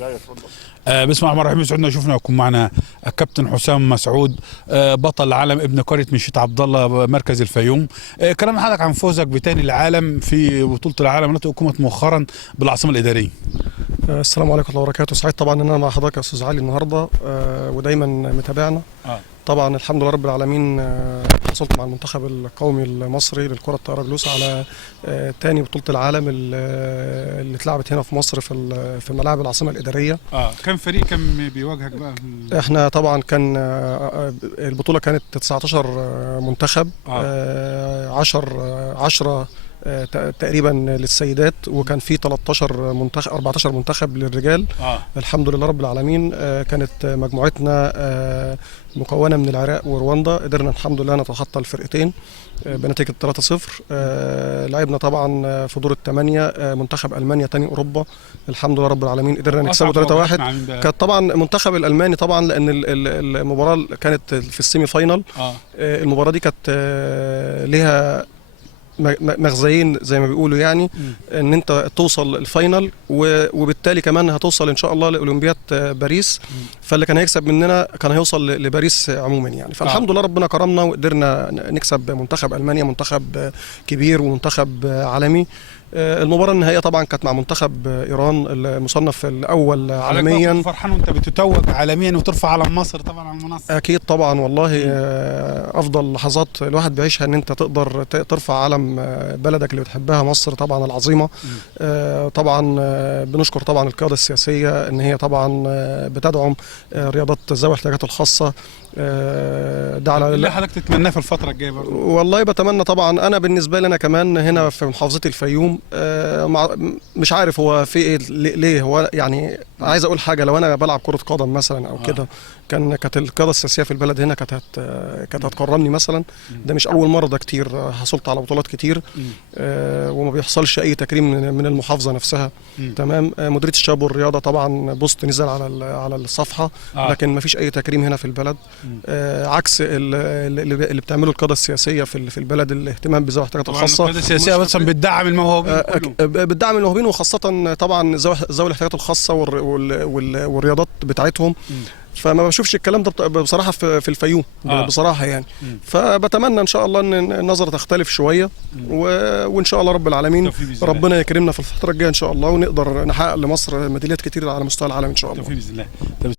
بسم الله الرحمن الرحيم. يسعدنا يشوفنا يكون معنا الكابتن حسام مسعود، بطل العالم ابن قرية مشيط عبد الله مركز الفيوم. كلام حضرتك عن فوزك بتاني العالم في بطولة العالم التي أقيمت مؤخرا بالعاصمة الإدارية. السلام عليكم ورحمة الله وبركاته. سعيد طبعا ان انا مع حضرتك يا استاذ علي النهارده ودايما متابعنا. طبعا الحمد لله رب العالمين حصلت مع المنتخب القومي المصري للكرة الطائرة جلوس على تاني بطولة العالم اللي اتلعبت هنا في مصر في ملاعب العاصمة الإدارية. كم فريق كان بيواجهك بقى؟ احنا طبعا كان البطولة كانت 19 منتخب، 10 تقريبا للسيدات، وكان في 14 منتخب للرجال. الحمد لله رب العالمين. كانت مجموعتنا مكونه من العراق ورواندا، قدرنا الحمد لله نتخطى الفرقتين بنتيجه 3-0. لعبنا طبعا في دور الثمانيه منتخب المانيا تاني اوروبا، الحمد لله رب العالمين قدرنا نكسبه 3-1. كانت طبعا المنتخب الالماني طبعا لان المباراه كانت في السيمي فاينال. المباراه دي كانت ليها مغزيين زي ما بيقولوا، يعني ان انت توصل الفاينل وبالتالي كمان هتوصل ان شاء الله لاولمبياد باريس. فاللي كان هيكسب مننا كان هيوصل لباريس عموما يعني. فالحمد لله ربنا كرمنا وقدرنا نكسب منتخب المانيا، منتخب كبير ومنتخب عالمي. المباراه النهائيه طبعا كانت مع منتخب ايران المصنف الاول عالميا. فرحان وانت بتتوج عالميا وترفع علم مصر طبعا على المنصه. اكيد طبعا والله. افضل لحظات الواحد بيعيشها ان انت تقدر ترفع علم بلدك اللي بتحبها مصر طبعا العظيمه. طبعا بنشكر طبعا القياده السياسيه ان هي طبعا بتدعم رياضات ذوي الاحتياجات الخاصه. ده على اللي حضرتك تتمناه في الفتره الجايه برضه. والله بتمنى طبعا. انا بالنسبه لي انا كمان هنا في محافظتي الفيوم، مش عارف هو في ايه ليه. هو يعني عايز اقول حاجه، لو انا بلعب كره قدم مثلا او كده كانت القياده السياسيه في البلد هنا كانت هتكرمني مثلا. ده مش اول مره، ده كتير حصلت على بطولات كتير وما بيحصلش اي تكريم من المحافظه نفسها. تمام. مديريه الشباب والرياضه طبعا بوست نزل على الصفحه، لكن ما فيش اي تكريم هنا في البلد. عكس اللي بتعمله القياده السياسيه في البلد، الاهتمام بذوي الاحتياجات الخاصه. القياده السياسيه مثلا بتدعم الموهوبين، بتدعم الموهوبين، وخاصه طبعا ذوي الاحتياجات الخاصه والرياضات بتاعتهم. فما بشوفش الكلام ده بصراحه في الفيوم بصراحه يعني. فبتمنى ان شاء الله ان النظره تختلف شويه وان شاء الله رب العالمين ربنا يكرمنا في الفتره الجايه ان شاء الله، ونقدر نحقق لمصر ميداليات كتير على مستوى العالم ان شاء الله. باذن الله.